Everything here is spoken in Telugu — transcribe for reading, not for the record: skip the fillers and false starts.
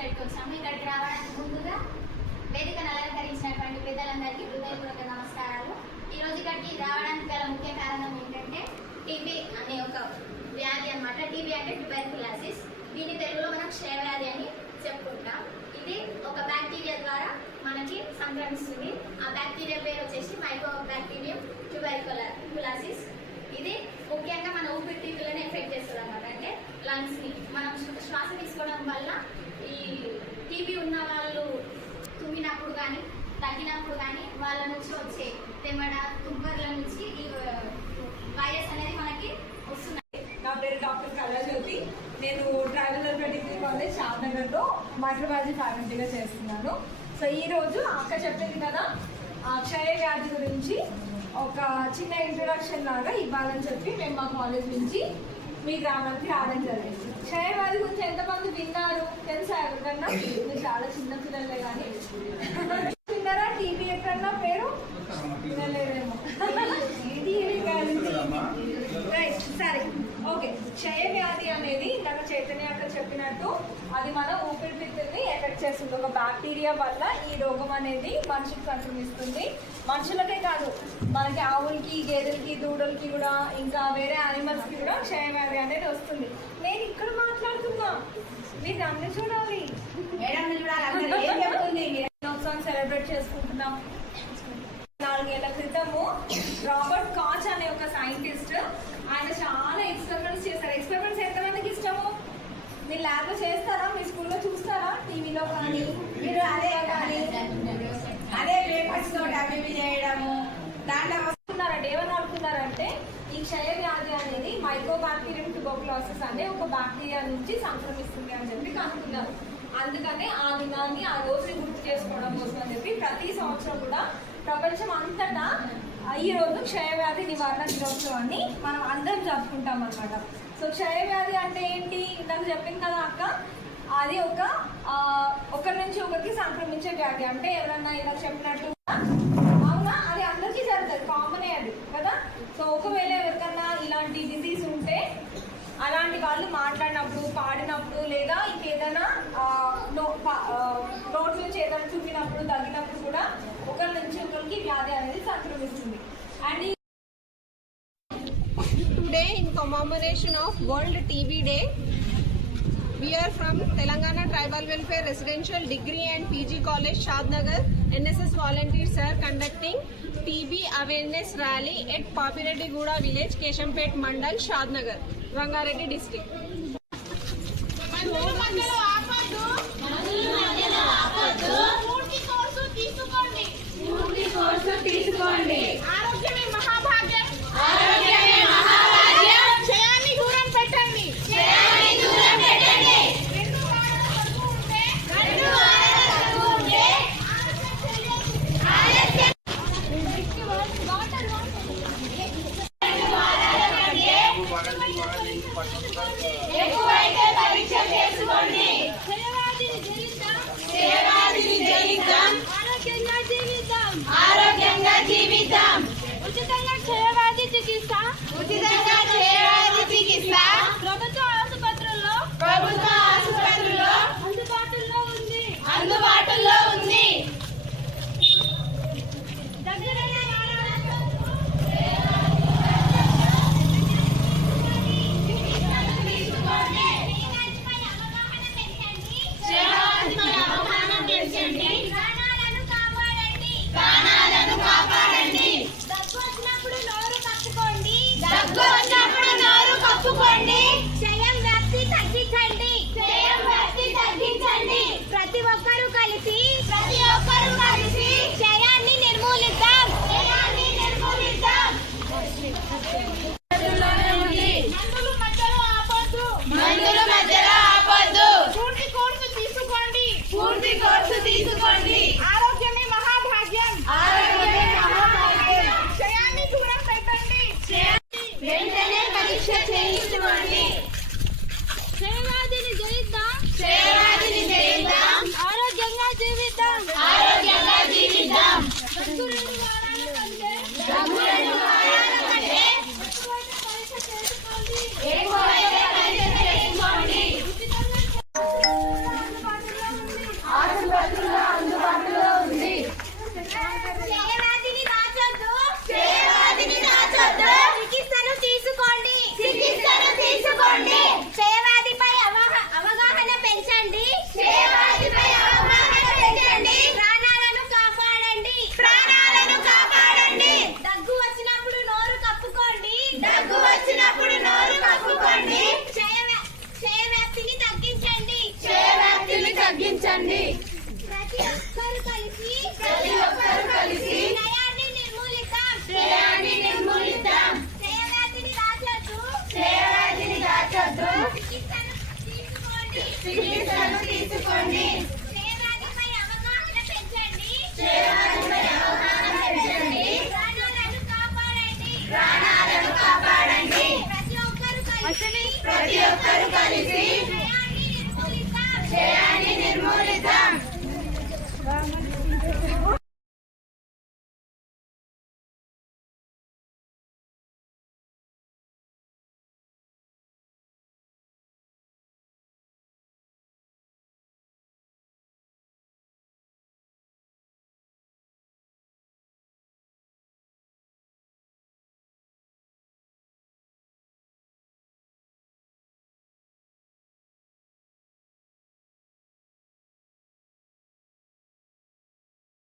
ఇక్కడికి వచ్చాము. ఇక్కడికి రావడానికి ముందుగా వేదికను అలంకరించినటువంటి పెద్దలందరికీ హృదయపూర్వక నమస్కారాలు. ఈరోజు ఇక్కడికి రావడానికి గల ముఖ్య కారణం ఏంటంటే టీబీ అనే ఒక వ్యాధి అన్నమాట. టీబీ అంటే ట్యూబర్క్యులోసిస్. దీని తెలుగులో మనం క్షయవ్యాధి అని చెప్పుకుంటాం. ఇది ఒక బ్యాక్టీరియా ద్వారా మనకి సంక్రమిస్తుంది. ఆ బ్యాక్టీరియా పేరు వచ్చేసి మైకోబాక్టీరియం ట్యూబర్క్యులోసిస్. ఇది ముఖ్యంగా మన ఊపిరితిత్తులను ఎఫెక్ట్ చేస్తుంది అన్నమాట. అంటే లంగ్స్ని మనం శ్వాస తీసుకోవడం వల్ల ఈ టీబీ ఉన్న వాళ్ళు తుమ్మినప్పుడు కానీ తగ్గినప్పుడు కానీ వాళ్ళ నుంచి వచ్చే తెమ్మడ తుంపర్ల నుంచి ఈ వైరస్ అనేది మనకి వస్తుంది. నా పేరు డాక్టర్ కళాజ్యోతి. నేను ట్రైబల్ మెడికల్ కాలేజ్ షాద్నగర్లో మైక్రోబయాలజీ ఫ్యాకల్టీగా చేస్తున్నాను. సో ఈరోజు అక్క చెప్పింది కదా క్షయ వ్యాధి గురించి ఒక చిన్న ఇంట్రొడక్షన్ లాగా ఇవ్వాలని చెప్పి మేము మా కాలేజ్ నుంచి మీ గ్రామానికి రావడం జరిగింది. క్షయ వ్యాధి గురించి ఎంతమంది విన్నారు తెలుసా? ఎవరికన్నా? మీరు చాలా చిన్న పిల్లలే కానీ విన్నారా? టీవీ ఎక్కడన్నా పేరు వినలేదేమో. రైట్, సరే, ఓకే. క్షయ వ్యాధి అనేది ఇందాక చైతన్య అక్కడ చెప్పినట్టు అది మన ఊపిరితిత్తుల్ని ఎఫెక్ట్ చేస్తుంది. ఒక బ్యాక్టీరియా వల్ల ఈ రోగం అనేది మనిషికి సంక్రమిస్తుంది. మనుషులకే కాదు, మనకి ఆవులకి, గేదెలకి, దూడలకి కూడా, ఇంకా వేరే యానిమల్స్కి కూడా క్షయ వ్యాధి అనేది వస్తుంది. నేను ఇక్కడ మాట్లాడుతున్నా, మీరు నన్ను చూడాలి. దినోత్సవం సెలబ్రేట్ చేసుకుంటున్నాం. 4 ఏళ్ల క్రితము రాబర్ట్ కాచ్ అనే ఒక సైంటిస్ట్, ఆయన చాలా ఎక్స్పెరిమెంట్స్ చేస్తారు. ఎక్స్పెరిమెంట్స్ ఎంతమందికి ఇష్టము? మీరు ల్యాబ్లో చేస్తారా? మీ స్కూల్లో చూస్తారా? టీవీలో కానీ మీరు అదే పేపర్స్ తోటి అవి చేయడము దాంట్లో వస్తున్నారంటే ఏమని అనుకున్నారంటే ఈ క్షయ వ్యాధి అనేది మైకోబాక్టీరియం ట్యూబర్క్యులోసిస్ అనే ఒక బ్యాక్టీరియా నుంచి సంక్రమిస్తుంది అని చెప్పి కనుక్కున్నారు. అందుకనే ఆ దినాన్ని, ఆ రోజుని గుర్తు చేసుకోవడం కోసం అని చెప్పి ప్రతి సంవత్సరం కూడా ప్రపంచం అంతటా ఈ రోజు క్షయవ్యాధి నివారణ దినోత్సవాన్ని మనం అందరం జరుపుకుంటాం అన్నమాట. సో క్షయవ్యాధి అంటే ఏంటి? ఇందాక చెప్పింది కదా అక్క, అది ఒకరి నుంచి ఒకరికి సంక్రమించే వ్యాధి. అంటే ఎవరన్నా ఇలా చెప్పినట్టు అవునా, అది అందరికీ జరుగుతుంది, కామనే అది కదా. సో ఒకవేళ ఎవరికన్నా ఇలాంటి డిసీజ్ ఉంటే అలాంటి వాళ్ళు మాట్లాడినప్పుడు, పాడినప్పుడు, లేదా ఇంకేదైనా నోట్ నుంచి ఏదైనా చూపినప్పుడు, తగ్గినప్పుడు కూడా ఒకరి నుంచి ఒకరికి వ్యాధి అనేది సంక్రమిస్తుంది. And today in commemoration of world TB day, we are from Telangana Tribal Welfare Residential Degree and PG College Shadnagar. NSS volunteers are conducting TB awareness rally at Papireddy Guda village, Keshampet Mandal, Shadnagar, Rangareddy district. ఆరోగ్యమే మహాభాగ్యం, ఆరోగ్యమే మహాభాగ్యం, క్షయాన్ని దూరం పెట్టండి, క్షయాన్ని దూరం పెట్టండి. రెండు వారాల వరకు ఉంటే ఆలస్యం వాటర్ రక్షించండి. ప్రతి ఒక్కరు కలిసి క్షయాన్ని నిర్మూలిద్దాం. క్షయవ్యాధిని దాచొద్దు. చికిత్సను తీసుకోండి. క్షయవ్యాధిపై అవగాహన పెంచండి. ప్రాణాలను కాపాడండి. ప్రతి ఒక్కరు కలిసి